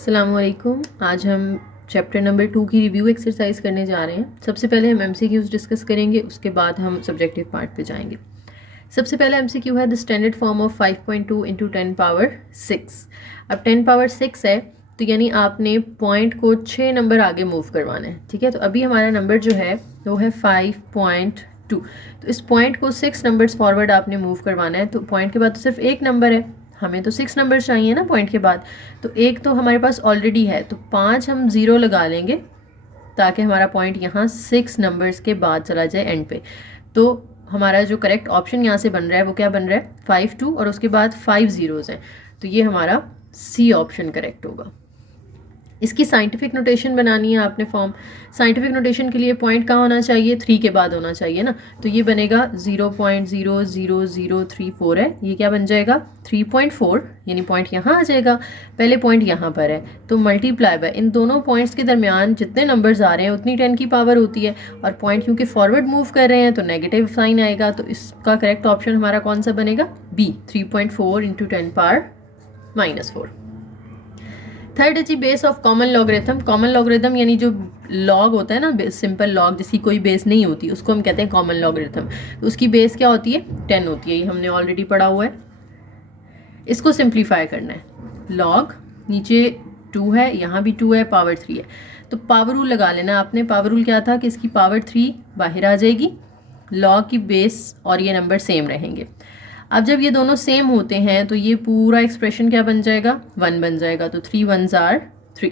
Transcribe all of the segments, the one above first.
अस्सलामुअलैकुम। आज हम चैप्टर नंबर 2 की रिव्यू एक्सरसाइज करने जा रहे हैं। सबसे पहले हम एमसीक्यूज डिस्कस करेंगे, उसके बाद हम सब्जेक्टिव पार्ट पे जाएंगे। सबसे पहला एमसीक्यू है the standard form of 5.2 into 10 power 6। अब 10 पावर 6 है तो यानी आपने पॉइंट को 6 नंबर आगे मूव करवाना है। ठीक है, तो अभी हमारा नंबर जो है वो है 5.2। तो इस पॉइंट को 6 नंबर्स फॉरवर्ड आपने मूव करवाना है। तो पॉइंट के बाद तो सिर्फ एक नंबर है, हमें तो 6 नंबर चाहिए ना पॉइंट के बाद। तो एक तो हमारे पास ऑलरेडी है, तो 5 हम 0 लगा लेंगे ताकि हमारा पॉइंट यहाँ 6 नंबर्स के बाद चला जाए एंड पे। तो हमारा जो करेक्ट ऑप्शन यहाँ से बन रहा है वो क्या बन रहा है 5-2 और उसके बाद 5 zeros हैं, तो ये हमारा सी ऑप्शन करेक्ट होगा। इसकी साइंटिफिक नोटेशन बनानी है आपने फॉर्म। साइंटिफिक नोटेशन के लिए पॉइंट कहाँ होना चाहिए, 3 के बाद होना चाहिए ना, तो ये बनेगा 0.00034 है, ये क्या बन जाएगा 3.4, यानी पॉइंट यहाँ आ जाएगा। पहले पॉइंट यहाँ पर है तो मल्टीप्लाई बाय इन दोनों पॉइंट्स के दरमियान जितने नंबर्स आ रहे हैं उतनी 10 की पावर होती है, और पॉइंट क्योंकि फॉरवर्ड मूव कर रहे हैं तो नेगेटिव साइन आएगा। तो इसका करेक्ट ऑप्शन हमारा कौन सा बनेगा, बी, 3.4 इंटू 10 पावर -4। थर्ड है जी base of common logarithm. Common logarithm यानी जो लॉग होता है ना, सिंपल लॉग जिसकी कोई बेस नहीं होती, उसको हम कहते हैं कॉमन लॉगरिथम। तो उसकी बेस क्या होती है 10 होती है, ये हमने ऑलरेडी पढ़ा हुआ है। इसको सिंप्लीफाई करना है, लॉग नीचे 2 है, यहाँ भी 2 है, पावर 3 है, तो पावर रूल लगा लेना आपने। पावर रूल क्या था कि इसकी पावर 3 बाहर आ जाएगी, लॉग की बेस और ये नंबर सेम रहेंगे। अब जब ये दोनों सेम होते हैं तो ये पूरा एक्सप्रेशन क्या बन जाएगा 1 बन जाएगा, तो 3 1s are 3,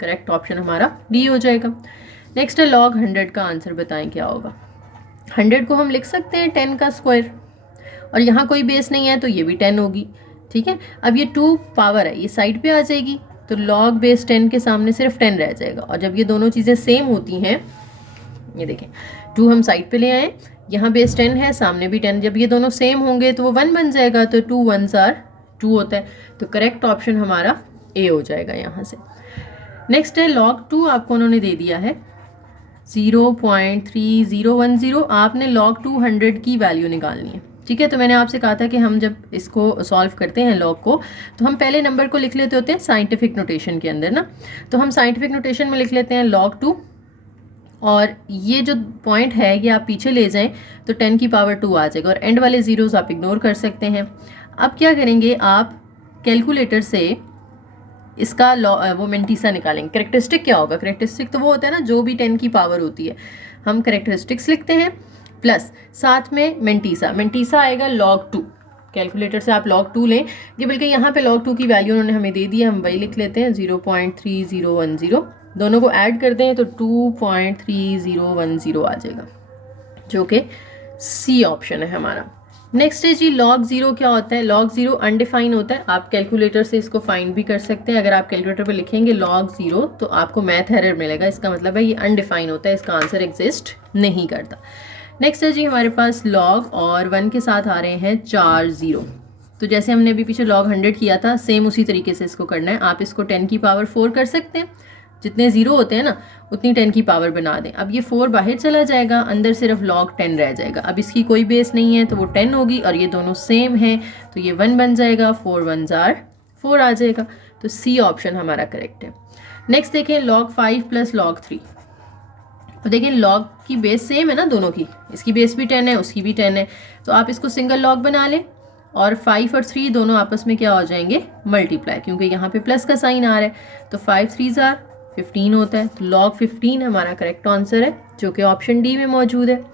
करेक्ट ऑप्शन हमारा डी हो जाएगा। नेक्स्ट है लॉग 100 का आंसर बताएं क्या होगा। 100 को हम लिख सकते हैं 10 का स्क्वायर, और यहाँ कोई बेस नहीं है तो ये भी 10 होगी। ठीक है, अब ये 2 पावर है, ये साइड पे आ जाएगी, तो लॉग बेस 10 के सामने सिर्फ 10 रह जाएगा। और जब ये दोनों चीज़ें सेम होती हैं, ये देखें 2 हम साइड पे ले आए, यहाँ बेस 10 है, सामने भी 10, जब ये दोनों सेम होंगे तो वो 1 बन जाएगा, तो 2 1s are 2 होता है, तो करेक्ट ऑप्शन हमारा ए हो जाएगा यहाँ से। नेक्स्ट है log 2, आपको उन्होंने दे दिया है 0.3010, आपने log 200 की वैल्यू निकालनी है। ठीक है, तो मैंने आपसे कहा था कि हम जब इसको सॉल्व करते हैं लॉग को, तो हम पहले नंबर को लिख लेते होते हैं साइंटिफिक नोटेशन के अंदर ना, तो हम साइंटिफिक नोटेशन में लिख लेते हैं log 2, और ये जो पॉइंट है ये आप पीछे ले जाएं तो 10 की पावर 2 आ जाएगा, और एंड वाले ज़ीरोज़ आप इग्नोर कर सकते हैं। अब क्या करेंगे, आप कैलकुलेटर से इसका वो मेंटीसा निकालेंगे। करेक्टरिस्टिक क्या होगा, करेक्टरिस्टिक तो वो होता है ना जो भी 10 की पावर होती है, हम करेक्टरिस्टिक्स लिखते हैं प्लस साथ में मेंटीसा। मेंटीसा आएगा log 2, कैलकुलेटर से आप log 2 लें, ये बल्कि यहाँ पे log 2 की वैल्यू उन्होंने हमें दे दी है, हम वही लिख लेते हैं 0.3010, दोनों को ऐड करते हैं तो 2.3010 आ जाएगा, जो कि सी ऑप्शन है हमारा। नेक्स्ट है जी log 0 क्या होता है। log 0 अनडिफाइन होता है, आप कैलकुलेटर से इसको फाइंड भी कर सकते हैं। अगर आप कैलकुलेटर पे लिखेंगे log 0 तो आपको मैथ एरर मिलेगा, इसका मतलब है ये अनडिफाइन होता है, इसका आंसर एग्जिस्ट नहीं करता। नेक्स्ट है जी हमारे पास log और 1 के साथ आ रहे हैं 4 0, तो जैसे हमने अभी पीछे log 100 किया था सेम उसी तरीके से इसको करना है। आप इसको 10 की पावर 4 कर सकते हैं, जितने ज़ीरो होते हैं ना उतनी 10 की पावर बना दें। अब ये 4 बाहर चला जाएगा, अंदर सिर्फ log 10 रह जाएगा। अब इसकी कोई बेस नहीं है तो वो 10 होगी, और ये दोनों सेम हैं तो ये 1 बन जाएगा, 4 1s are 4 आ जाएगा, तो सी ऑप्शन हमारा करेक्ट है। नेक्स्ट देखें log 5 प्लस log 3। अब देखें log की बेस सेम है ना दोनों की, इसकी बेस भी 10 है उसकी भी 10 है, तो आप इसको सिंगल log बना लें, और 5 और 3 दोनों आपस में क्या हो जाएंगे मल्टीप्लाई, क्योंकि यहाँ पे प्लस का साइन आ रहा है, तो 5 3s are 15 होता है, तो log 15 हमारा करेक्ट आंसर है, जो कि ऑप्शन डी में मौजूद है।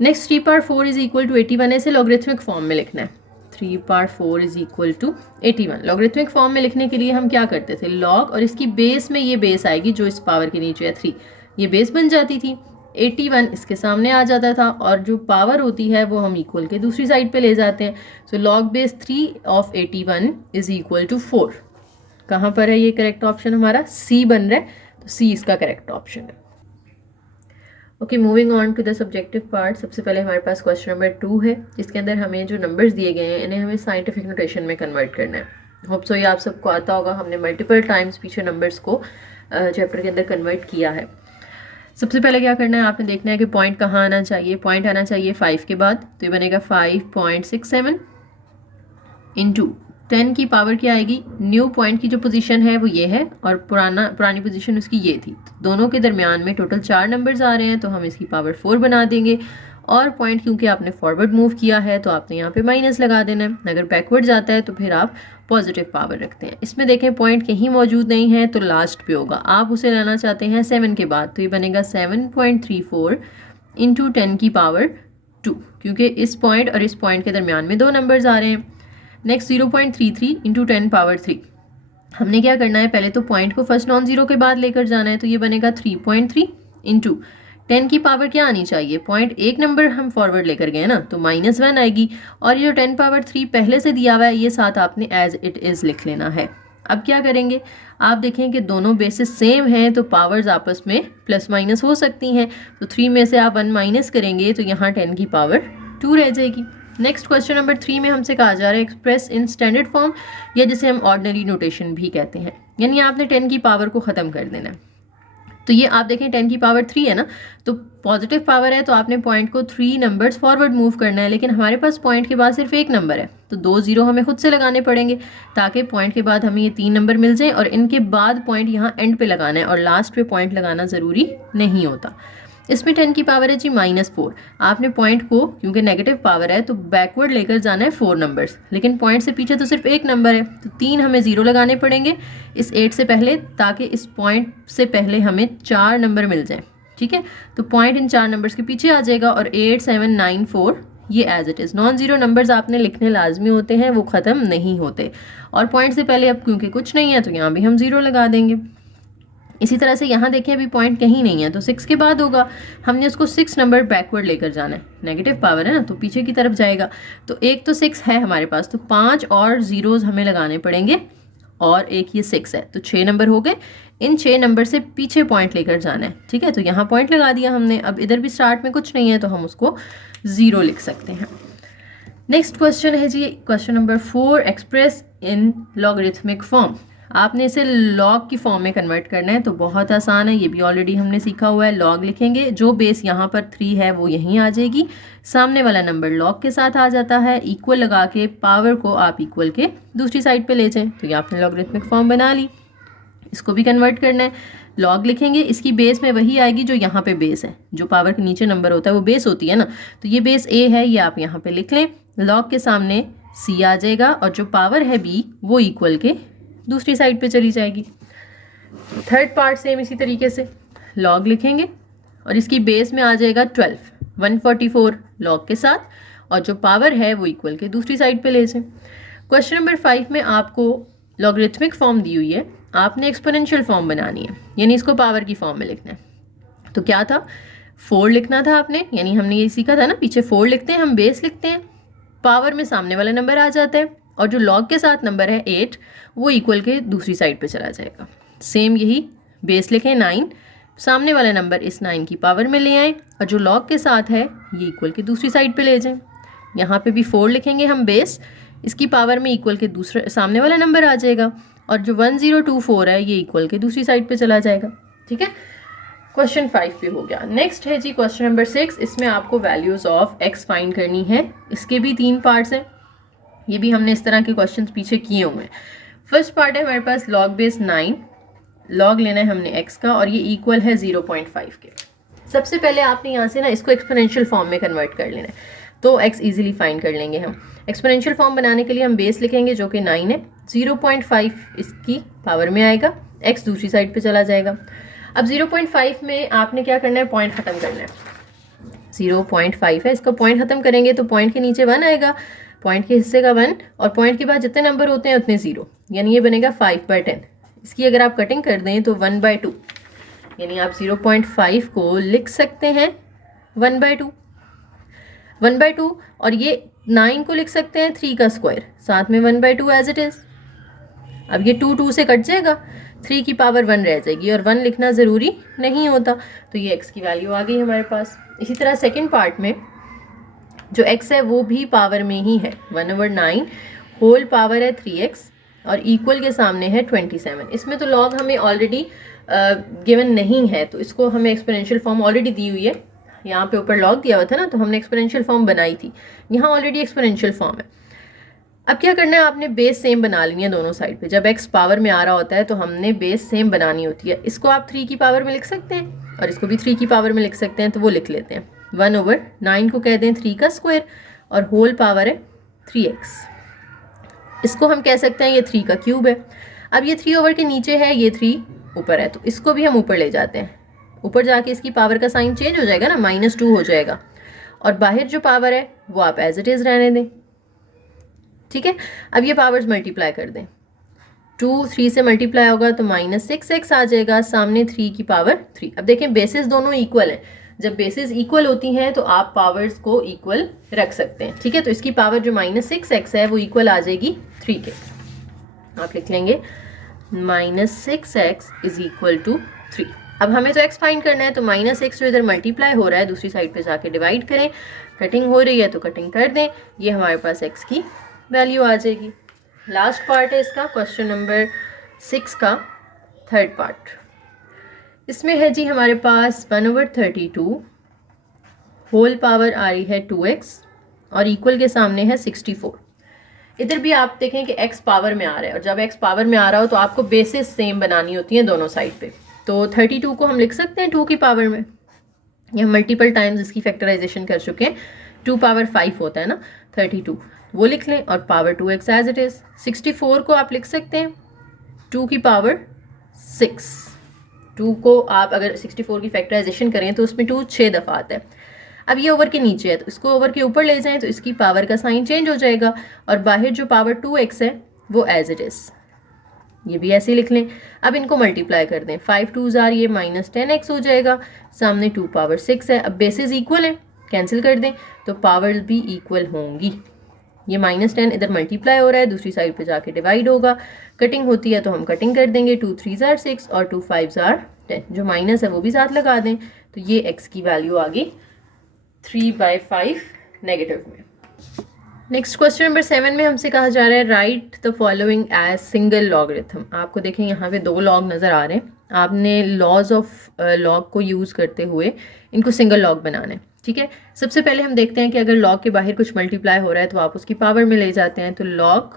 Next 3 power 4 is equal to 81, ऐसे लॉगरिथमिक फॉर्म में लिखना है। 3 power 4 is equal to 81, logarithmic form में लिखने के लिए हम क्या करते थे, log और इसकी बेस में ये बेस आएगी जो इस पावर के नीचे है 3, ये बेस बन जाती थी, 81 इसके सामने आ जाता था, और जो पावर होती है वो हम इक्वल के दूसरी साइड पे ले जाते हैं। So log base 3 of 81 is equal to 4, कहाँ पर है ये करेक्ट ऑप्शन हमारा सी बन रहा है, तो सी इसका करेक्ट ऑप्शन है। Okay, moving on to the subjective part. सबसे पहले हमारे पास क्वेश्चन नंबर 2 है, जिसके अंदर हमें जो नंबर्स दिए गए हैं इन्हें हमें साइंटिफिक नोटेशन में कन्वर्ट करना है। होप सो ये आप सबको आता होगा, हमने मल्टीपल टाइम्स पीछे नंबर्स को चैप्टर के अंदर कन्वर्ट किया है। सबसे पहले क्या करना है, आपने देखना है कि पॉइंट कहाँ आना चाहिए। पॉइंट आना चाहिए 5 के बाद, तो ये बनेगा 5.67 इंटू 10 की पावर क्या आएगी, न्यू पॉइंट की जो पोजीशन है वो ये है और पुरानी पोजीशन उसकी ये थी, तो दोनों के दरमियान में टोटल 4 नंबर्स आ रहे हैं, तो हम इसकी पावर 4 बना देंगे। और पॉइंट क्योंकि आपने फॉरवर्ड मूव किया है तो आपने यहाँ पे माइनस लगा देना है, अगर बैकवर्ड जाता है तो फिर आप पॉजिटिव पावर रखते हैं। इसमें देखें पॉइंट कहीं मौजूद नहीं है तो लास्ट पे होगा, आप उसे लाना चाहते हैं 7 के बाद, तो ये बनेगा 7.34 इंटू 10 की पावर 2, क्योंकि इस पॉइंट और इस पॉइंट के दरमियान में 2 नंबर्स आ रहे हैं। नेक्स्ट 0.33 इंटू 10 पावर 3, हमने क्या करना है, पहले तो पॉइंट को फर्स्ट नॉन जीरो के बाद लेकर जाना है, तो ये बनेगा 3.3 इंटू 10 की पावर क्या आनी चाहिए, पॉइंट एक नंबर हम फॉरवर्ड लेकर गए ना, तो -1 आएगी, और ये जो 10 पावर 3 पहले से दिया हुआ है ये साथ आपने एज इट इज़ लिख लेना है। अब क्या करेंगे, आप देखें कि दोनों बेसिस सेम हैं तो पावर्स आपस में प्लस माइनस हो सकती हैं, तो 3 में से आप 1 माइनस करेंगे तो यहाँ 10 की पावर 2 रह जाएगी। नेक्स्ट क्वेश्चन नंबर 3 में हमसे कहा जा रहा है एक्सप्रेस इन स्टैंडर्ड फॉर्म, या जिसे हम ऑर्डिनरी नोटेशन भी कहते हैं, यानी आपने 10 की पावर को ख़त्म कर देना है। तो ये आप देखें 10 की पावर 3 है ना, तो पॉजिटिव पावर है तो आपने पॉइंट को 3 नंबर्स फॉरवर्ड मूव करना है, लेकिन हमारे पास पॉइंट के बाद सिर्फ एक नंबर है, तो 2 0 हमें खुद से लगाने पड़ेंगे ताकि पॉइंट के बाद हमें ये 3 नंबर मिल जाए, और इनके बाद पॉइंट यहाँ एंड पे लगाना है और लास्ट पे पॉइंट लगाना ज़रूरी नहीं होता। इसमें 10 की पावर है जी -4, आपने पॉइंट को क्योंकि नेगेटिव पावर है तो बैकवर्ड लेकर जाना है 4 नंबर्स, लेकिन पॉइंट से पीछे तो सिर्फ एक नंबर है, तो 3 हमें 0 लगाने पड़ेंगे इस 8 से पहले, ताकि इस पॉइंट से पहले हमें 4 नंबर मिल जाए। ठीक है, तो पॉइंट इन 4 नंबर्स के पीछे आ जाएगा, और 8 7 9 4 ये as it is. Non zero numbers आपने लिखने लाजमी होते हैं, वो ख़त्म नहीं होते, और पॉइंट से पहले अब क्योंकि कुछ नहीं है तो यहाँ भी हम 0 लगा देंगे। इसी तरह से यहाँ देखें अभी पॉइंट कहीं नहीं है तो 6 के बाद होगा, हमने उसको 6 नंबर बैकवर्ड लेकर जाना है, नेगेटिव पावर है ना तो पीछे की तरफ जाएगा, तो एक तो 6 है हमारे पास, तो 5 और ज़ीरोज़ हमें लगाने पड़ेंगे, और एक ये 6 है, तो 6 नंबर हो गए। इन 6 नंबर से पीछे पॉइंट लेकर जाना है। ठीक है, तो यहाँ पॉइंट लगा दिया हमने, अब इधर भी स्टार्ट में कुछ नहीं है तो हम उसको 0 लिख सकते हैं। नेक्स्ट क्वेश्चन है जी question number 4, express in logarithmic form. आपने इसे लॉग की फॉर्म में कन्वर्ट करना है, तो बहुत आसान है, ये भी ऑलरेडी हमने सीखा हुआ है। लॉग लिखेंगे, जो बेस यहाँ पर 3 है वो यहीं आ जाएगी, सामने वाला नंबर लॉग के साथ आ जाता है, इक्वल लगा के पावर को आप इक्वल के दूसरी साइड पे ले जाएं, तो ये आपने लॉगरिथमिक फॉर्म बना ली। इसको भी कन्वर्ट करना है, लॉग लिखेंगे, इसकी बेस में वही आएगी जो यहाँ पे बेस है, जो पावर के नीचे नंबर होता है वो बेस होती है ना, तो ये बेस a है, ये आप यहाँ पे लिख लें, लॉग के सामने c आ जाएगा, और जो पावर है b वो इक्वल के दूसरी साइड पे चली जाएगी। थर्ड पार्ट सेम इसी तरीके से, लॉग लिखेंगे और इसकी बेस में आ जाएगा 12, 144 लॉग के साथ, और जो पावर है वो इक्वल के दूसरी साइड पे ले जाएं। क्वेश्चन नंबर 5 में आपको लॉगरिथमिक फॉर्म दी हुई है, आपने एक्सपोनेंशियल फॉर्म बनानी है, यानी इसको पावर की फॉर्म में लिखना है। तो क्या था, 4 लिखना था आपने, यानी हमने ये सीखा था ना, पीछे 4 लिखते हैं, हम बेस लिखते हैं, पावर में सामने वाला नंबर आ जाता है, और जो लॉग के साथ नंबर है 8 वो इक्वल के दूसरी साइड पे चला जाएगा। सेम यही, बेस लिखें 9, सामने वाला नंबर इस 9 की पावर में ले आएँ, और जो लॉग के साथ है ये इक्वल के दूसरी साइड पे ले जाएं। यहाँ पे भी 4 लिखेंगे हम बेस, इसकी पावर में इक्वल के दूसरे सामने वाला नंबर आ जाएगा, और जो 1024 है ये इक्वल के दूसरी साइड पे चला जाएगा। ठीक है, क्वेश्चन 5 भी हो गया। नेक्स्ट है जी क्वेश्चन नंबर 6, इसमें आपको वैल्यूज़ ऑफ x फाइंड करनी है, इसके भी 3 पार्ट्स हैं, ये भी हमने इस तरह के क्वेश्चंस पीछे किए हुए हैं। फर्स्ट पार्ट है हमारे पास लॉग बेस 9, लॉग लेना है हमने x का, और ये इक्वल है 0.5 के। सबसे पहले आपने यहाँ से ना इसको एक्सपोनेंशियल फॉर्म में कन्वर्ट कर लेना है, तो x इजीली फाइंड कर लेंगे हम। एक्सपोनेंशियल फॉर्म बनाने के लिए हम बेस लिखेंगे जो कि 9 है, 0.5 इसकी पावर में आएगा, x दूसरी साइड पे चला जाएगा। अब 0.5 में आपने क्या करना है, पॉइंट ख़त्म करना है। 0.5 है, इसका पॉइंट ख़त्म करेंगे तो पॉइंट के नीचे 1 आएगा, पॉइंट के हिस्से का 1, और पॉइंट के बाद जितने नंबर होते हैं उतने 0, यानी ये बनेगा 5/10। इसकी अगर आप कटिंग कर दें तो 1/2, यानी आप 0.5 को लिख सकते हैं 1/2, 1/2, और ये 9 को लिख सकते हैं 3 का स्क्वायर, साथ में 1/2 एज इट इज़। अब ये 2 से कट जाएगा, 3 की पावर 1 रह जाएगी, और 1 लिखना ज़रूरी नहीं होता, तो ये x की वैल्यू आ गई हमारे पास। इसी तरह सेकंड पार्ट में जो x है वो भी पावर में ही है, 1/9 होल पावर है 3x, और इक्वल के सामने है 27। इसमें तो लॉग हमें ऑलरेडी गिवन नहीं है, तो इसको हमें एक्सपोनेंशियल फॉर्म ऑलरेडी दी हुई है, यहाँ पे ऊपर लॉग दिया हुआ था ना, तो हमने एक्सपोनेंशियल फॉर्म बनाई थी, यहाँ ऑलरेडी एक्सपोनेंशियल फॉर्म है। अब क्या करना है, आपने बेस सेम बना लेनी है दोनों साइड पे। जब x पावर में आ रहा होता है तो हमने बेस सेम बनानी होती है। इसको आप 3 की पावर में लिख सकते हैं और इसको भी 3 की पावर में लिख सकते हैं, तो वो लिख लेते हैं। 1/9 को कह दें 3 का स्क्वायर और होल पावर है 3x। इसको हम कह सकते हैं ये 3 का क्यूब है। अब ये 3 ओवर के नीचे है, ये 3 ऊपर है, तो इसको भी हम ऊपर ले जाते हैं। ऊपर जाके इसकी पावर का साइन चेंज हो जाएगा ना, -2 हो जाएगा। और बाहर जो पावर है वो आप एज इट इज़ रहने दें, ठीक है। अब ये पावर्स मल्टीप्लाई कर दें, 2 3 से मल्टीप्लाई होगा तो -6x आ जाएगा, सामने 3 की पावर 3। अब देखें बेसिस दोनों इक्वल हैं। जब बेसिस इक्वल होती हैं तो आप पावर्स को इक्वल रख सकते हैं, ठीक है। तो इसकी पावर जो -6x है वो इक्वल आ जाएगी 3 के। आप लिख लेंगे -6x इज इक्वल टू 3। अब हमें तो x फाइंड करना है, तो -x जो इधर मल्टीप्लाई हो रहा है दूसरी साइड पे जाके डिवाइड करें। कटिंग हो रही है तो कटिंग कर दें, ये हमारे पास x की वैल्यू आ जाएगी। लास्ट पार्ट है इसका, क्वेश्चन नंबर 6 का थर्ड पार्ट। इसमें है जी हमारे पास 1/32 होल पावर आ रही है 2x और इक्वल के सामने है 64। इधर भी आप देखें कि x पावर में आ रहा है, और जब x पावर में आ रहा हो तो आपको बेसिस सेम बनानी होती है दोनों साइड पे। तो 32 को हम लिख सकते हैं 2 की पावर में, ये हम मल्टीपल टाइम्स इसकी फैक्टराइजेशन कर चुके हैं। 2 पावर 5 होता है ना 32, वो लिख लें और power 2x as it is. 64 को आप लिख सकते हैं 2 की पावर 6। 2 को आप अगर 64 की फैक्टराइजेशन करें तो उसमें 2 6 दफ़ा आता है। अब ये ओवर के नीचे है तो इसको ओवर के ऊपर ले जाएं तो इसकी पावर का साइन चेंज हो जाएगा, और बाहर जो पावर 2x है वो एज इट इज़, ये भी ऐसे ही लिख लें। अब इनको मल्टीप्लाई कर दें, 5 2s आर ये -10x हो जाएगा, सामने 2 पावर 6 है। अब बेसिस इक्वल है, कैंसिल कर दें तो पावर्स भी इक्वल होंगी। ये -10 इधर मल्टीप्लाई हो रहा है, दूसरी साइड पे जाके डिवाइड होगा। कटिंग होती है तो हम कटिंग कर देंगे, 2 3s आर 6 और 2 5s आर 10। जो माइनस है वो भी साथ लगा दें, तो ये x की वैल्यू आ गई 3/5 नेगेटिव में। नेक्स्ट क्वेश्चन नंबर 7 में हमसे कहा जा रहा है write the following as single logarithm. आपको देखें यहाँ पे 2 लॉग नज़र आ रहे हैं, आपने लॉज ऑफ लॉग को यूज़ करते हुए इनको सिंगल लॉग बनाना है, ठीक है। सबसे पहले हम देखते हैं कि अगर लॉग के बाहर कुछ मल्टीप्लाई हो रहा है तो आप उसकी पावर में ले जाते हैं, तो लॉग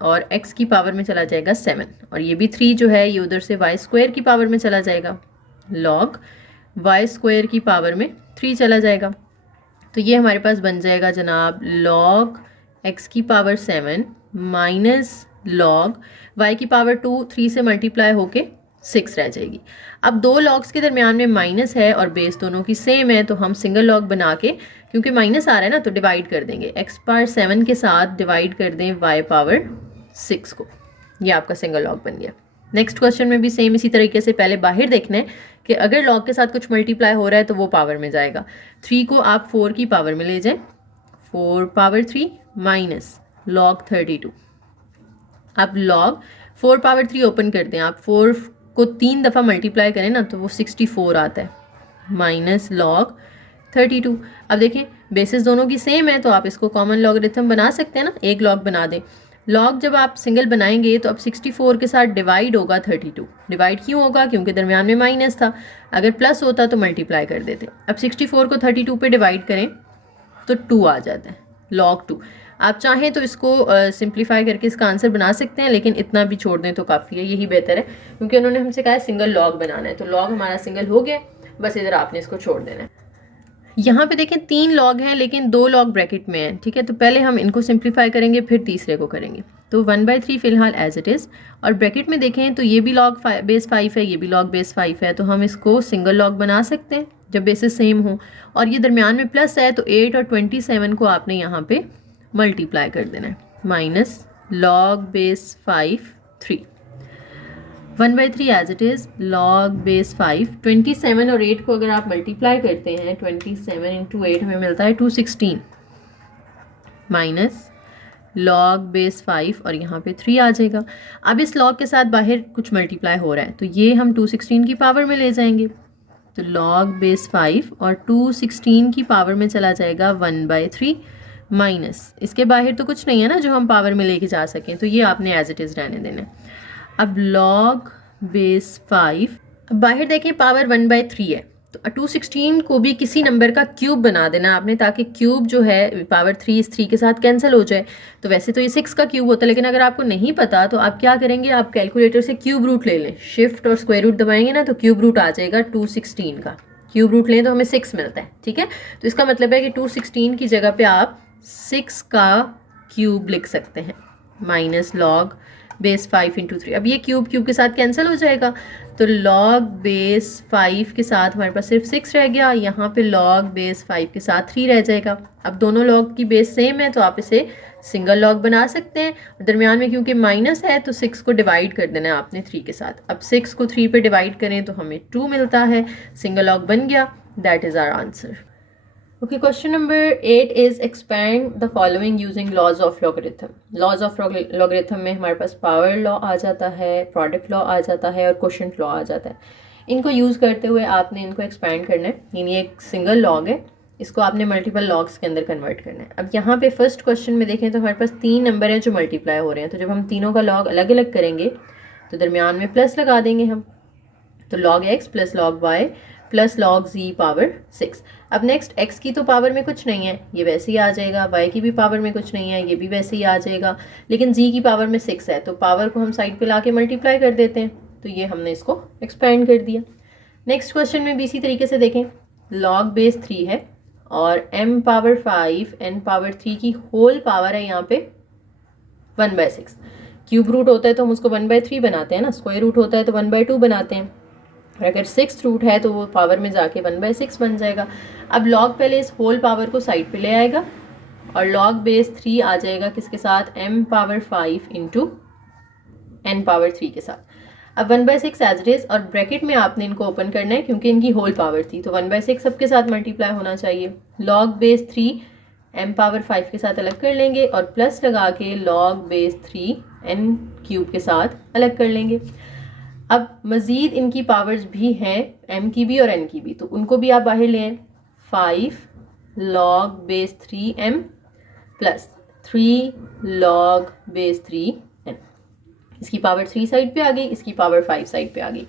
और x की पावर में चला जाएगा 7, और ये भी 3 जो है ये उधर से y स्क्वायर की पावर में चला जाएगा, लॉग y स्क्वायर की पावर में 3 चला जाएगा। तो ये हमारे पास बन जाएगा जनाब लॉग x की पावर 7 माइनस लॉग y की पावर 2, 3 से मल्टीप्लाई होके 6 रह जाएगी। अब 2 लॉग्स के दरमियान में माइनस है और बेस दोनों की सेम है, तो हम सिंगल लॉग बना के, क्योंकि माइनस आ रहा है ना, तो डिवाइड कर देंगे। x पावर 7 के साथ डिवाइड कर दें y पावर 6 को, ये आपका सिंगल लॉग बन गया। नेक्स्ट क्वेश्चन में भी सेम इसी तरीके से पहले बाहर देखना है कि अगर लॉग के साथ कुछ मल्टीप्लाई हो रहा है तो वो पावर में जाएगा। 3 को आप 4 की पावर में ले जाएं, 4 पावर 3 माइनस लॉग 32। अब लॉग 4 पावर 3 ओपन कर दें, आप 4 को 3 दफ़ा मल्टीप्लाई करें ना तो वो 64 आता है, माइनस लॉग 32। अब देखें बेसिस दोनों की सेम है तो आप इसको कॉमन लॉगरिथम बना सकते हैं ना, एक लॉग बना दें। लॉग जब आप सिंगल बनाएंगे तो अब 64 के साथ डिवाइड होगा 32। डिवाइड क्यों होगा? क्योंकि दरमियान में माइनस था, अगर प्लस होता तो मल्टीप्लाई कर देते। अब 64 को 32 पे डिवाइड करें तो 2 आ जाता है, लॉग 2। आप चाहें तो इसको सिंप्लीफाई करके इसका आंसर बना सकते हैं, लेकिन इतना भी छोड़ दें तो काफ़ी है, यही बेहतर है, क्योंकि उन्होंने हमसे कहा है सिंगल लॉग बनाना है। तो लॉग हमारा सिंगल हो गया, बस इधर आपने इसको छोड़ देना है। यहाँ पे देखें 3 लॉग हैं लेकिन 2 लॉग ब्रैकेट में हैं, ठीक है। तो पहले हम इनको सिंप्लीफाई करेंगे फिर तीसरे को करेंगे। तो 1/3 फिलहाल एज इट इज़, और ब्रैकेट में देखें तो ये भी लॉग बेस 5 है, ये भी लॉग बेस 5 है, तो हम इसको सिंगल लॉग बना सकते हैं जब बेसिस सेम हो। और ये दरमियान में प्लस है तो 8 और 27 को आपने यहाँ पे मल्टीप्लाई कर देना है, minus log base 5 3। 1/3 as it is, log base 5। 27 और 8 को अगर आप मल्टीप्लाई करते हैं, 27 इंटू 8 हमें मिलता है 216, माइनस लॉग बेस 5 और यहाँ पे 3 आ जाएगा। अब इस लॉग के साथ बाहर कुछ मल्टीप्लाई हो रहा है तो ये हम 216 की पावर में ले जाएंगे, तो लॉग बेस 5 और 216 की पावर में चला जाएगा 1/3, माइनस इसके बाहर तो कुछ नहीं है ना जो हम पावर में लेके जा सकें, तो ये आपने एज इट इज़ रहने देना। अब लॉग बेस 5, अब बाहर देखें पावर 1/3 है, तो 216 को भी किसी नंबर का क्यूब बना देना आपने, ताकि क्यूब जो है पावर 3 इस 3 के साथ कैंसिल हो जाए। तो वैसे तो ये 6 का क्यूब होता है, लेकिन अगर आपको नहीं पता तो आप क्या करेंगे, आप कैलकुलेटर से क्यूब रूट ले लें, शिफ्ट और स्क्वायर रूट दबाएंगे ना तो क्यूब रूट आ जाएगा 216 का। क्यूब रूट लें तो हमें 6 मिलता है, ठीक है। तो इसका मतलब है कि 216 की जगह पे आप 6 का क्यूब लिख सकते हैं, माइनस लॉग बेस 5 इंटू 3। अब ये क्यूब क्यूब के साथ कैंसिल हो जाएगा, तो लॉग बेस 5 के साथ हमारे पास सिर्फ 6 रह गया, यहाँ पे लॉग बेस 5 के साथ 3 रह जाएगा। अब दोनों लॉग की बेस सेम है तो आप इसे सिंगल लॉग बना सकते हैं। दरमियान में क्योंकि माइनस है तो 6 को डिवाइड कर देना है आपने 3 के साथ। अब 6 को 3 पे डिवाइड करें तो हमें 2 मिलता है, सिंगल लॉग बन गया। That is our answer. Okay, question number 8 is expand the following using laws of logarithm. Laws of logarithm में हमारे पास पावर लॉ आ जाता है, प्रोडक्ट लॉ आ जाता है और क्वोशंट लॉ आ जाता है। इनको यूज़ करते हुए आपने इनको एक्सपैंड करना है, यानी एक सिंगल लॉग है, इसको आपने मल्टीपल लॉग्स के अंदर कन्वर्ट करना है। अब यहाँ पे फर्स्ट क्वेश्चन में देखें तो हमारे पास 3 नंबर हैं जो मल्टीप्लाई हो रहे हैं, तो जब हम तीनों का लॉग अलग अलग करेंगे तो दरमियान में प्लस लगा देंगे हम, तो log x plus log y plus log z power 6। अब नेक्स्ट x की तो पावर में कुछ नहीं है, ये वैसे ही आ जाएगा, y की भी पावर में कुछ नहीं है, ये भी वैसे ही आ जाएगा, लेकिन z की पावर में 6 है, तो पावर को हम साइड पे लाके मल्टीप्लाई कर देते हैं, तो ये हमने इसको एक्सपेंड कर दिया। नेक्स्ट क्वेश्चन में भी इसी तरीके से देखें, लॉग बेस 3 है और m पावर 5 n पावर 3 की होल पावर है यहाँ पे 1/6। क्यूब रूट होता है तो हम उसको 1/3 बनाते हैं ना, स्क्वायर रूट होता है तो 1/2 बनाते हैं, और अगर 6th रूट है तो वो पावर में जाके 1/6 बन जाएगा। अब लॉग पहले इस होल पावर को साइड पे ले आएगा और लॉग बेस 3 आ जाएगा किसके साथ, m power 5 into n power 3 के साथ। अब 1/6 एज इट इज, और ब्रैकेट में आपने इनको ओपन करना है क्योंकि इनकी होल पावर थी, तो 1/6 सबके साथ मल्टीप्लाई होना चाहिए। लॉग बेस 3 m पावर 5 के साथ अलग कर लेंगे और प्लस लगा के लॉग बेस 3 n क्यूब के साथ अलग कर लेंगे। अब मज़ीद इनकी पावर्स भी हैं, m की भी और n की भी, तो उनको भी आप बाहर ले आएं। 5 log base 3m plus 3 log base 3n, इसकी पावर 3 साइड पे आ गई, इसकी पावर 5 साइड पे आ गई।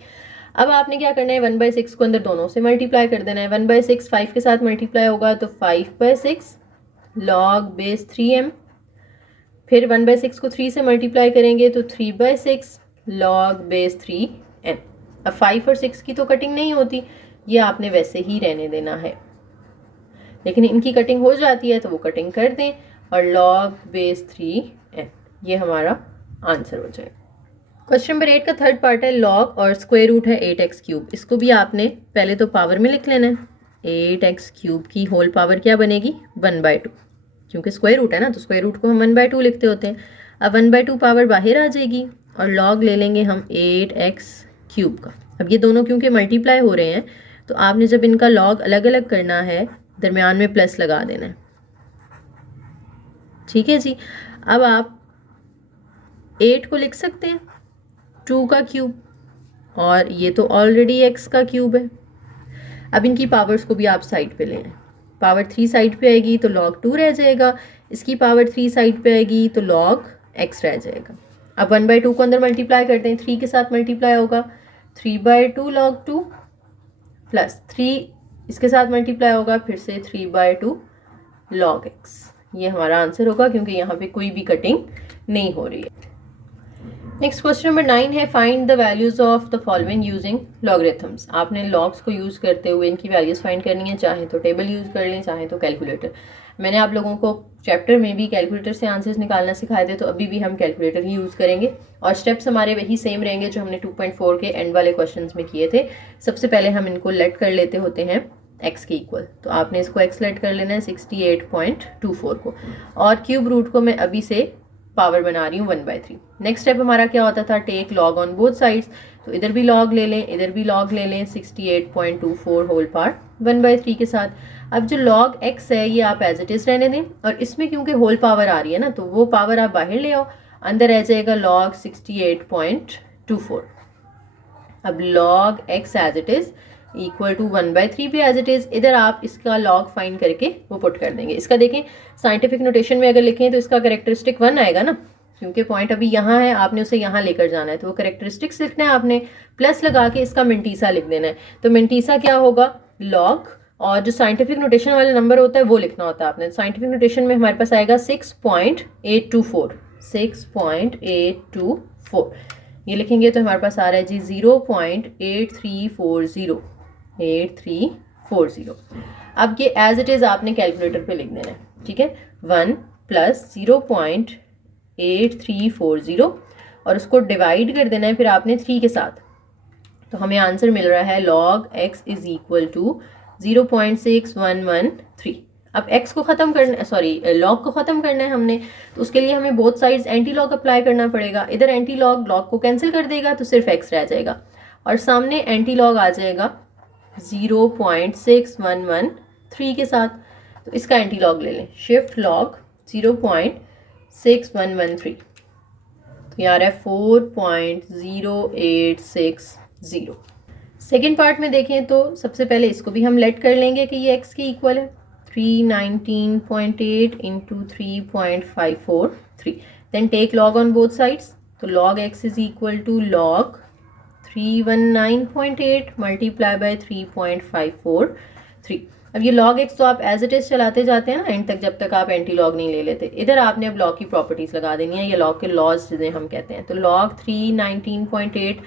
अब आपने क्या करना है, 1/6 को अंदर दोनों से मल्टीप्लाई कर देना है। 1/6 5 के साथ मल्टीप्लाई होगा तो 5/6 लॉग बेस 3m, फिर 1/6 को 3 से मल्टीप्लाई करेंगे तो 3/6 लॉग बेस 3n। अब 5 और 6 की तो कटिंग नहीं होती, ये आपने वैसे ही रहने देना है, लेकिन इनकी कटिंग हो जाती है तो वो कटिंग कर दें और लॉग बेस 3n, ये हमारा आंसर हो जाए। क्वेश्चन नंबर 8 का थर्ड पार्ट है लॉग और स्क्वायर रूट है 8x क्यूब। इसको भी आपने पहले तो पावर में लिख लेना है, 8x क्यूब की होल पावर क्या बनेगी 1/2, क्योंकि स्क्वायर रूट है ना तो स्क्वायर रूट को हम 1/2 लिखते होते हैं। अब 1/2 पावर बाहर आ जाएगी और लॉग ले लेंगे हम 8x क्यूब का। अब ये दोनों क्योंकि मल्टीप्लाई हो रहे हैं तो आपने जब इनका लॉग अलग अलग करना है दरमियान में प्लस लगा देना है, ठीक है जी। अब आप 8 को लिख सकते हैं 2 का क्यूब, और ये तो ऑलरेडी x का क्यूब है। अब इनकी पावर्स को भी आप साइड पे लें, पावर 3 साइड पे आएगी तो लॉग 2 रह जाएगा, इसकी पावर 3 साइड पे आएगी तो लॉग x रह जाएगा। अब 1/2 को अंदर मल्टीप्लाई करते हैं, 3 के साथ मल्टीप्लाई होगा 3/2 लॉग 2 प्लस 3 इसके साथ मल्टीप्लाई होगा फिर से 3/2 लॉग x। ये हमारा आंसर होगा क्योंकि यहाँ पे कोई भी कटिंग नहीं हो रही है। नेक्स्ट क्वेश्चन नंबर 9 है find the values of the following using logarithms. आपने लॉग्स को यूज़ करते हुए इनकी वैल्यूज फाइंड करनी है, चाहे तो टेबल यूज़ कर लें चाहे तो कैलकुलेटर। मैंने आप लोगों को चैप्टर में भी कैलकुलेटर से आंसर्स निकालना सिखाए थे, तो अभी भी हम कैलकुलेटर ही यूज़ करेंगे और स्टेप्स हमारे वही सेम रहेंगे जो हमने 2.4 के एंड वाले क्वेश्चंस में किए थे। सबसे पहले हम इनको लेट कर लेते होते हैं x के इक्वल, तो आपने इसको x लेट कर लेना है 68.24 को, और क्यूब रूट को मैं अभी से पावर बना रही हूँ 1/3। नेक्स्ट स्टेप हमारा क्या होता था, take log on both sides, तो इधर भी लॉग ले लें इधर भी लॉग ले लें 68.24 होल पार्ट 1/3 के साथ। अब जो लॉग x है ये आप एज इट इज रहने दें, और इसमें क्योंकि होल पावर आ रही है ना तो वो पावर आप बाहर ले आओ, अंदर रह जाएगा लॉग 68.24। अब log x as it is equal to 1/3 भी एज इट इज, इधर आप इसका लॉग फाइंड करके वो पुट कर देंगे। इसका देखें साइंटिफिक नोटेशन में अगर लिखें तो इसका करेक्टरिस्टिक 1 आएगा ना, क्योंकि पॉइंट अभी यहाँ है आपने उसे यहाँ लेकर जाना है, तो वो करेक्टरिस्टिक्स लिखना है आपने, प्लस लगा के इसका मिंटीसा लिख देना है। तो मिंटीसा क्या होगा, लॉग, और जो साइंटिफिक नोटेशन वाला नंबर होता है वो लिखना होता है आपने। साइंटिफिक नोटेशन में हमारे पास आएगा 6.824, 6.824 ये लिखेंगे तो हमारे पास आ रहा है जी 0.8340, 8340। अब ये एज इट इज़ आपने कैलकुलेटर पे लिख देना है, ठीक है। 1 + 0.8340 और उसको डिवाइड कर देना है फिर आपने 3 के साथ, तो हमें आंसर मिल रहा है log x is equal to 0.6113। अब x को ख़त्म करना, सॉरी log को ख़त्म करना है हमने, तो उसके लिए हमें both sides anti log apply करना पड़ेगा। इधर एंटी लॉग को कैंसिल कर देगा तो सिर्फ x रह जाएगा, और सामने एंटी लॉग आ जाएगा 0.6113 के साथ, तो इसका एंटी लॉग ले लें, शिफ्ट लॉग 0.6113, तो यार है 4.0860। सेकेंड पार्ट में देखें तो सबसे पहले इसको भी हम लेट कर लेंगे कि ये x के इक्वल है, 319.8 into 3.543, then take log on both sides, तो log x is equal to log 319.8 multiply by 3.543। अब ये log x तो आप एज इट इज चलाते जाते हैं ना एंड तक, जब तक आप एंटी लॉग नहीं ले लेते। इधर आपने अब लॉग की प्रॉपर्टीज लगा देनी है, या लॉग के लॉज जिन्हें हम कहते हैं, तो log 319.8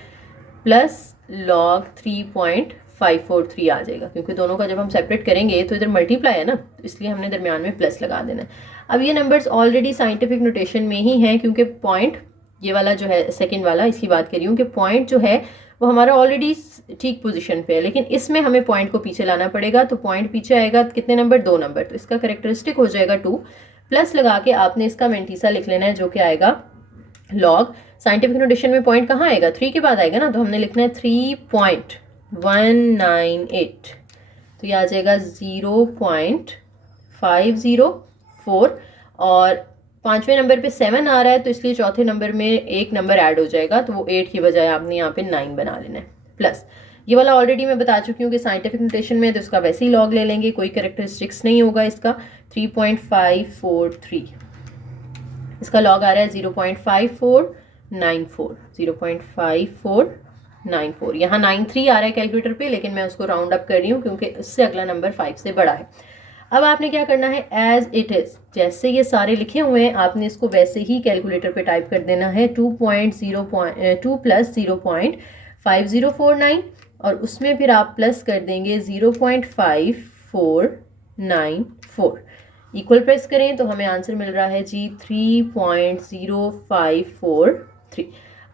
प्लस log 3.543 आ जाएगा, क्योंकि दोनों का जब हम सेपरेट करेंगे तो इधर मल्टीप्लाई है ना, तो इसलिए हमने दरमियान में प्लस लगा देना है। अब ये नंबर्स ऑलरेडी साइंटिफिक नोटेशन में ही हैं, क्योंकि पॉइंट ये वाला जो है सेकंड वाला, इसकी बात कर रही हूँ कि पॉइंट जो है वो हमारा ऑलरेडी ठीक पोजीशन पे है, लेकिन इसमें हमें पॉइंट को पीछे लाना पड़ेगा, तो पॉइंट पीछे आएगा कितने नंबर, 2 नंबर, तो इसका करेक्टरिस्टिक हो जाएगा 2, प्लस लगा के आपने इसका मेंटीसा लिख लेना है जो कि आएगा लॉग, साइंटिफिक नोटेशन में पॉइंट कहाँ आएगा, 3 के बाद आएगा ना, तो हमने लिखना है 3.198, तो ये आ जाएगा 0.504, और 5वें नंबर पे 7 आ रहा है, तो इसलिए चौथे नंबर में एक नंबर ऐड हो जाएगा, तो वो 8 की बजाय आपने यहाँ पे 9 बना लेना है। प्लस ये वाला ऑलरेडी मैं बता चुकी हूँ कि साइंटिफिक नोटेशन में, तो इसका वैसे ही लॉग ले लेंगे, कोई कैरेक्टरिस्टिक्स नहीं होगा इसका। 3.543 इसका लॉग आ रहा है 0.5494, 0.5494, यहाँ 93 आ रहा है कैलकुलेटर पे, लेकिन मैं उसको राउंड अप कर रही हूँ क्योंकि इससे अगला नंबर 5 से बड़ा है। अब आपने क्या करना है, एज इट इज़ जैसे ये सारे लिखे हुए हैं आपने इसको वैसे ही कैलकुलेटर पे टाइप कर देना है, 2 + 0.5049, और उसमें फिर आप प्लस कर देंगे 0.5494, इक्वल प्रेस करें तो हमें आंसर मिल रहा है जी 3.0543।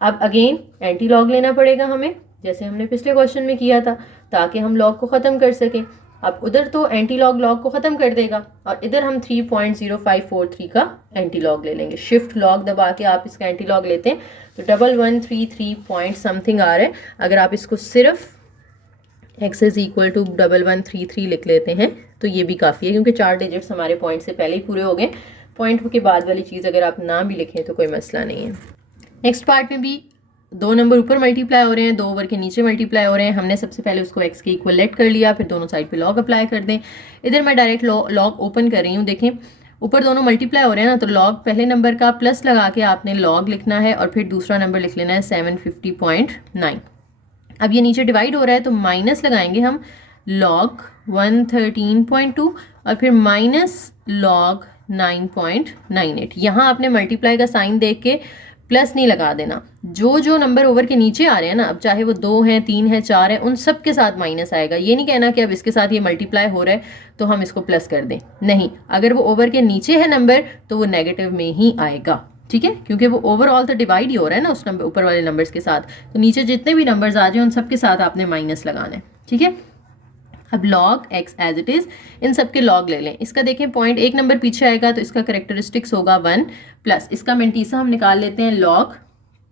अब अगेन एंटी लॉग लेना पड़ेगा हमें, जैसे हमने पिछले क्वेश्चन में किया था, ताकि हम लॉग को ख़त्म कर सकें। अब उधर तो एंटी लॉग को ख़त्म कर देगा, और इधर हम 3.0543 का एंटी लॉग ले लेंगे, शिफ्ट लॉग दबा के आप इसका एंटी लॉग लेते हैं तो 1133 पॉइंट समथिंग आ रहा है। अगर आप इसको सिर्फ x इज इक्वल टू 1133 लिख लेते हैं तो ये भी काफ़ी है, क्योंकि 4 डिजिट्स हमारे पॉइंट से पहले ही पूरे हो गए। पॉइंट के बाद वाली चीज़ अगर आप ना भी लिखें तो कोई मसला नहीं है। नेक्स्ट पार्ट में भी 2 नंबर ऊपर मल्टीप्लाई हो रहे हैं, 2 ओवर के नीचे मल्टीप्लाई हो रहे हैं। हमने सबसे पहले उसको x के इक्वल लेट कर लिया, फिर दोनों साइड पे लॉग अप्लाई कर दें। इधर मैं डायरेक्ट लॉग ओपन कर रही हूँ, देखें ऊपर दोनों मल्टीप्लाई हो रहे हैं ना, तो लॉग पहले नंबर का प्लस लगा के आपने लॉग लिखना है, और फिर दूसरा नंबर लिख लेना है 750.9। अब ये नीचे डिवाइड हो रहा है तो माइनस लगाएंगे हम log 113.2 और फिर माइनस log 9.98। यहाँ आपने मल्टीप्लाई का साइन देख के प्लस नहीं लगा देना, जो नंबर ओवर के नीचे आ रहे हैं ना, अब चाहे वो 2 हैं 3 हैं 4 हैं, उन सब के साथ माइनस आएगा। ये नहीं कहना कि अब इसके साथ ये मल्टीप्लाई हो रहा है तो हम इसको प्लस कर दें, नहीं, अगर वो ओवर के नीचे है नंबर तो वो नेगेटिव में ही आएगा, ठीक है, क्योंकि वो ओवरऑल तो डिवाइड ही हो रहा है ना उस नंबर ऊपर वाले नंबर्स के साथ, तो नीचे जितने भी नंबर्स आ जाए उन सब के साथ आपने माइनस लगाना है, ठीक है। अब log x as it is इन सब के log ले लें। इसका देखें पॉइंट एक नंबर पीछे आएगा तो इसका करेक्टरिस्टिक्स होगा 1, प्लस इसका मेंटीसा हम निकाल लेते हैं log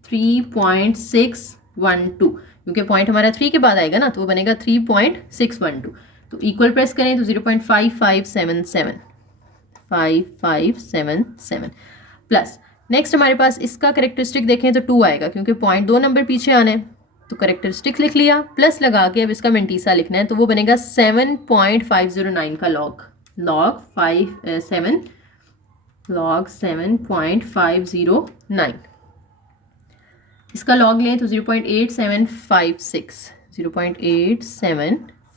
3.612, क्योंकि पॉइंट हमारा 3 के बाद आएगा ना, तो वो बनेगा 3.612, तो इक्वल प्रेस करें तो 0.5577 प्लस नेक्स्ट हमारे पास इसका करेक्टरिस्टिक देखें तो 2 आएगा, क्योंकि पॉइंट 2 नंबर पीछे आने हैं, तो करेक्टरिस्टिक लिख लिया, प्लस लगा के अब इसका मेंटीसा लिखना है, तो वो बनेगा 7.509 का log 7.509। इसका log लें तो 0.8756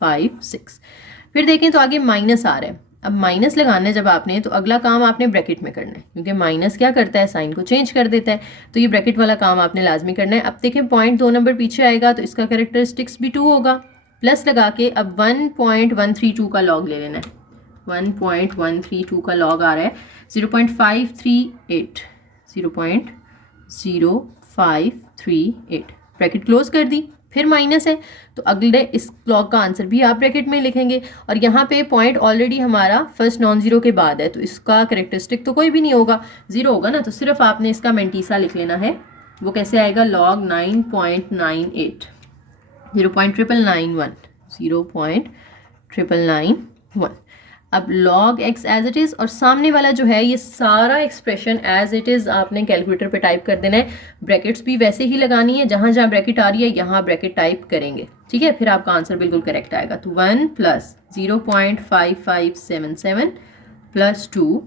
0.556। फिर देखें तो आगे माइनस आ रहा है। अब माइनस लगाना है जब आपने, तो अगला काम आपने ब्रैकेट में करना है, क्योंकि माइनस क्या करता है, साइन को चेंज कर देता है। तो ये ब्रैकेट वाला काम आपने लाजमी करना है। अब देखें पॉइंट 2 नंबर पीछे आएगा तो इसका कैरेक्टरिस्टिक्स भी 2 होगा। प्लस लगा के अब 1.132 का लॉग ले लेना है। 1.132 का लॉग आ रहा है 0.538, 0.0538। ब्रैकेट क्लोज कर दी, फिर माइनस है तो अगले इस लॉग का आंसर भी आप ब्रैकेट में लिखेंगे। और यहाँ पे पॉइंट ऑलरेडी हमारा फर्स्ट नॉन जीरो के बाद है, तो इसका कैरेक्टरिस्टिक तो कोई भी नहीं होगा, जीरो होगा ना। तो सिर्फ आपने इसका मेंटीसा लिख लेना है। वो कैसे आएगा, लॉग 9.98, 0.991, 0.991। अब log x as it is, और सामने वाला जो है ये सारा एक्सप्रेशन एज इट इज़ आपने कैलकुलेटर पे टाइप कर देना है। ब्रैकेट्स भी वैसे ही लगानी है, जहाँ जहाँ ब्रैकेट आ रही है यहाँ ब्रैकेट टाइप करेंगे, ठीक है। फिर आपका आंसर बिल्कुल करेक्ट आएगा। तो 1 प्लस 0.5577 प्लस 2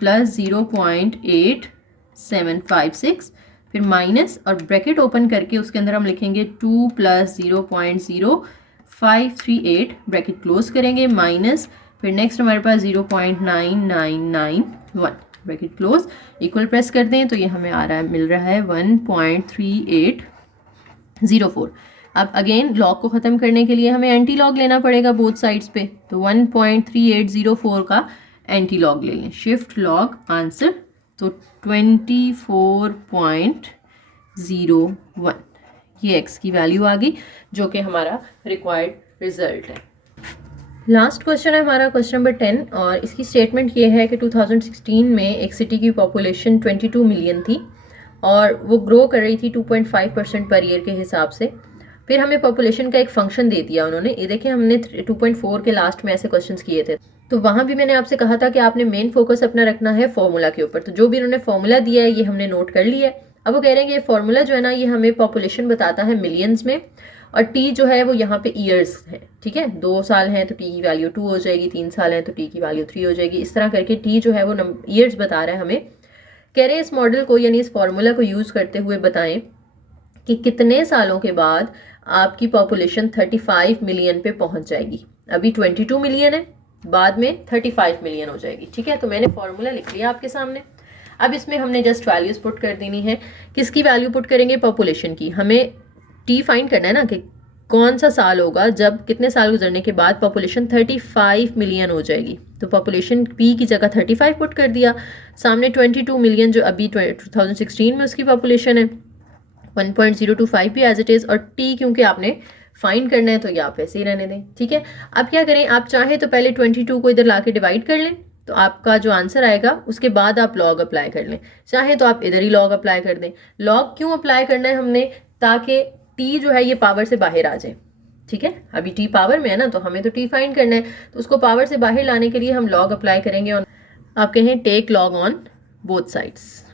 प्लस 0.8756, फिर माइनस और ब्रैकेट ओपन करके उसके अंदर हम लिखेंगे 2 प्लस 0.0538, ब्रैकेट क्लोज करेंगे, माइनस, फिर नेक्स्ट हमारे पास 0.9991, ब्रैकेट क्लोज, इक्वल प्रेस कर दें तो ये हमें आ रहा है, मिल रहा है 1.3804। अब अगेन लॉग को ख़त्म करने के लिए हमें एंटी लॉग लेना पड़ेगा बोथ साइड्स पे, तो 1.3804 का एंटी लॉग ले लें, शिफ्ट लॉग आंसर, तो 24.01, ये x की वैल्यू आ गई जो कि हमारा रिक्वायर्ड रिजल्ट है। लास्ट क्वेश्चन है हमारा क्वेश्चन नंबर 10, और इसकी स्टेटमेंट ये है कि 2016 में एक सिटी की पॉपुलेशन 22 मिलियन थी और वो ग्रो कर रही थी 2.5% पर ईयर के हिसाब से। फिर हमें पॉपुलेशन का एक फंक्शन दे दिया उन्होंने, ये देखिए हमने 2.4 के लास्ट में ऐसे क्वेश्चंस किए थे, तो वहाँ भी मैंने आपसे कहा था कि आपने मेन फोकस अपना रखना है फॉर्मूला के ऊपर। तो जो भी उन्होंने फॉर्मूला दिया है ये हमने नोट कर लिया है। अब वो कह रहे हैं कि ये फॉर्मूला जो है ना, ये हमें पॉपुलेशन बताता है मिलियंस में, और टी जो है वो यहाँ पे ईयर्स है, ठीक है। 2 साल हैं तो टी की वैल्यू 2 हो जाएगी, 3 साल हैं तो टी की वैल्यू 3 हो जाएगी, इस तरह करके टी जो है वो ईयर्स बता रहा है हमें। कह रहे हैं इस मॉडल को यानी इस फॉर्मूला को यूज़ करते हुए बताएं कि कितने सालों के बाद आपकी पॉपुलेशन 35 मिलियन पे पहुंच जाएगी। अभी 22 मिलियन है, बाद में 35 मिलियन हो जाएगी, ठीक है। तो मैंने फॉर्मूला लिख लिया आपके सामने। अब इसमें हमने जस्ट वैल्यूज पुट कर देनी है। किसकी वैल्यू पुट करेंगे, पॉपुलेशन की। हमें टी फाइंड करना है ना कि कौन सा साल होगा जब कितने साल गुजरने के बाद पॉपुलेशन 35 मिलियन हो जाएगी। तो पॉपुलेशन पी की जगह 35 पुट कर दिया, सामने 22 मिलियन जो अभी 2016 में उसकी पॉपुलेशन है, 1.025 भी एज इट इज़, और टी क्योंकि आपने फाइंड करना है तो ये आप वैसे ही रहने दें, ठीक है। अब क्या करें, आप चाहें तो पहले 22 को इधर ला के डिवाइड कर लें, तो आपका जो आंसर आएगा उसके बाद आप लॉग अप्लाई कर लें। चाहे तो आप इधर ही लॉग अप्लाई कर दें। लॉग क्यों अप्लाई करना है हमने, ताकि टी जो है ये पावर से बाहर आ जाए, ठीक है। अभी टी पावर में है ना, तो हमें तो टी फाइंड करना है, तो उसको पावर से बाहर लाने के लिए हम लॉग अप्लाई करेंगे। और आप कहें take log on both sides.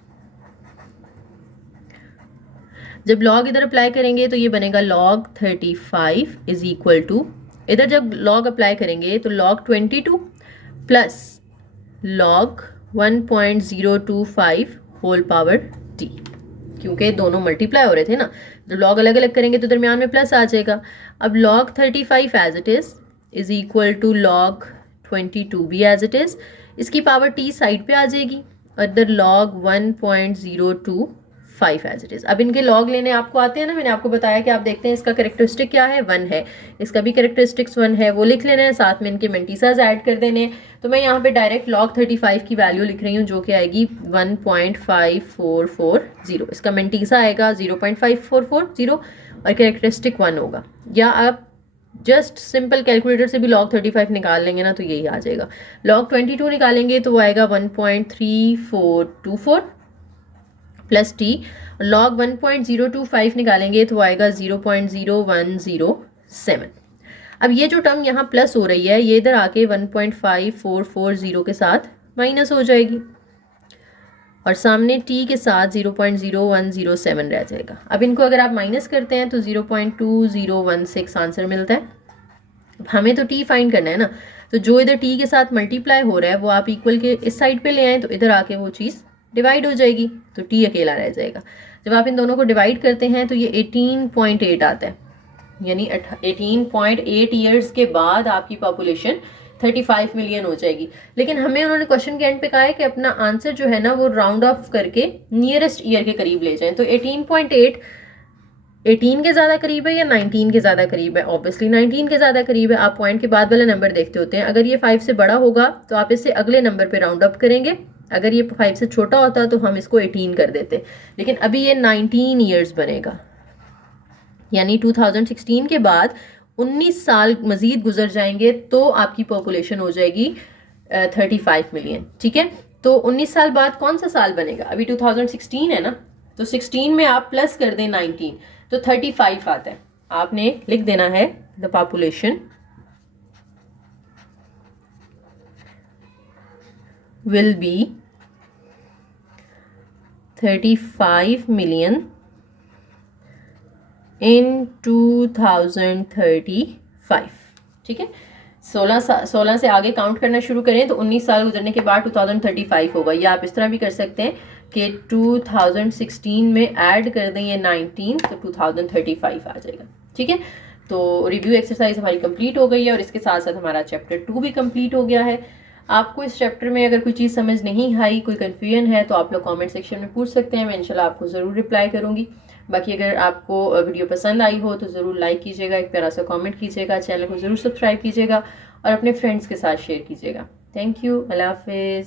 जब लॉग इधर अप्लाई करेंगे तो ये बनेगा log 35 इज इक्वल टू, इधर जब लॉग अप्लाई करेंगे तो log 22 plus log 1.025 whole power t, क्योंकि दोनों मल्टीप्लाई हो रहे थे ना, जब लॉग अलग अलग करेंगे तो दरमियान में प्लस आ जाएगा। अब log 35 as it is equal to log 22 भी एज इट इज, इसकी पावर t साइड पे आ जाएगी, और इधर log 1.025 एज इट इज। अब इनके लॉग लेने आपको आते हैं ना, मैंने आपको बताया कि आप देखते हैं इसका कैरेक्टरिस्टिक क्या है, 1 है, इसका भी कैरेक्टरिस्टिक्स 1 है, वो लिख लेना है, साथ में इनके मेंटीसाज ऐड कर देने। तो मैं यहाँ पे डायरेक्ट log 35 की वैल्यू लिख रही हूँ जो कि आएगी 1.5440, इसका मेंटीसा आएगा 0.5440 और कैरेक्टरिस्टिक 1 होगा। या आप जस्ट सिंपल कैलकुलेटर से भी log 35 निकाल लेंगे ना तो यही आ जाएगा। log 22 निकालेंगे तो वो आएगा 1.3424 प्लस टी, log 1.025 निकालेंगे तो आएगा 0.0107। अब ये जो टर्म यहाँ प्लस हो रही है ये इधर आके 1.5440 के साथ माइनस हो जाएगी, और सामने t के साथ 0.0107 रह जाएगा। अब इनको अगर आप माइनस करते हैं तो 0.2016 आंसर मिलता है। अब हमें तो t फाइंड करना है ना, तो जो इधर t के साथ मल्टीप्लाई हो रहा है वो आप इक्वल के इस साइड पे ले आए तो इधर आके वो चीज़ डिवाइड हो जाएगी, तो t अकेला रह जाएगा। जब आप इन दोनों को डिवाइड करते हैं तो ये 18.8 आता है, यानी 18.8 ईयर्स के बाद आपकी पॉपुलेशन 35 मिलियन हो जाएगी। लेकिन हमें उन्होंने क्वेश्चन के एंड पे कहा है कि अपना आंसर जो है ना वो राउंड ऑफ करके नियरेस्ट ईयर के करीब ले जाएं। तो 18.8 18 के ज़्यादा करीब है या 19 के ज़्यादा करीब है? ऑब्वियसली 19 के ज़्यादा करीब है। आप पॉइंट के बाद वाला नंबर देखते होते हैं, अगर ये 5 से बड़ा होगा तो आप इससे अगले नंबर पे राउंड अप करेंगे, अगर ये 5 से छोटा होता तो हम इसको 18 कर देते, लेकिन अभी ये 19 ईयर्स बनेगा। यानी 2016 के बाद 19 साल मजीद गुजर जाएंगे तो आपकी पॉपुलेशन हो जाएगी 35 मिलियन। ठीक है, तो 19 साल बाद कौन सा साल बनेगा? अभी 2016 है ना, तो 16 में आप प्लस कर दें 19 तो 35 आता है। आपने लिख देना है the population will be 35 million in 2035। ठीक है, 16 से आगे काउंट करना शुरू करें तो 19 साल गुजरने के बाद 2035 होगा। या आप इस तरह भी कर सकते हैं कि 2016 में ऐड कर दें ये 19 तो 2035 आ जाएगा। ठीक है, तो रिव्यू एक्सरसाइज हमारी कंप्लीट हो गई है और इसके साथ साथ हमारा चैप्टर 2 भी कंप्लीट हो गया है। आपको इस चैप्टर में अगर कोई चीज़ समझ नहीं आई, कोई कन्फ्यूजन है, तो आप लोग कमेंट सेक्शन में पूछ सकते हैं, मैं इंशाल्लाह आपको ज़रूर रिप्लाई करूँगी। बाकी अगर आपको वीडियो पसंद आई हो तो ज़रूर लाइक कीजिएगा, एक प्यारा सा कमेंट कीजिएगा, चैनल को ज़रूर सब्सक्राइब कीजिएगा और अपने फ्रेंड्स के साथ शेयर कीजिएगा। थैंक यू, अल्लाह हाफिज़।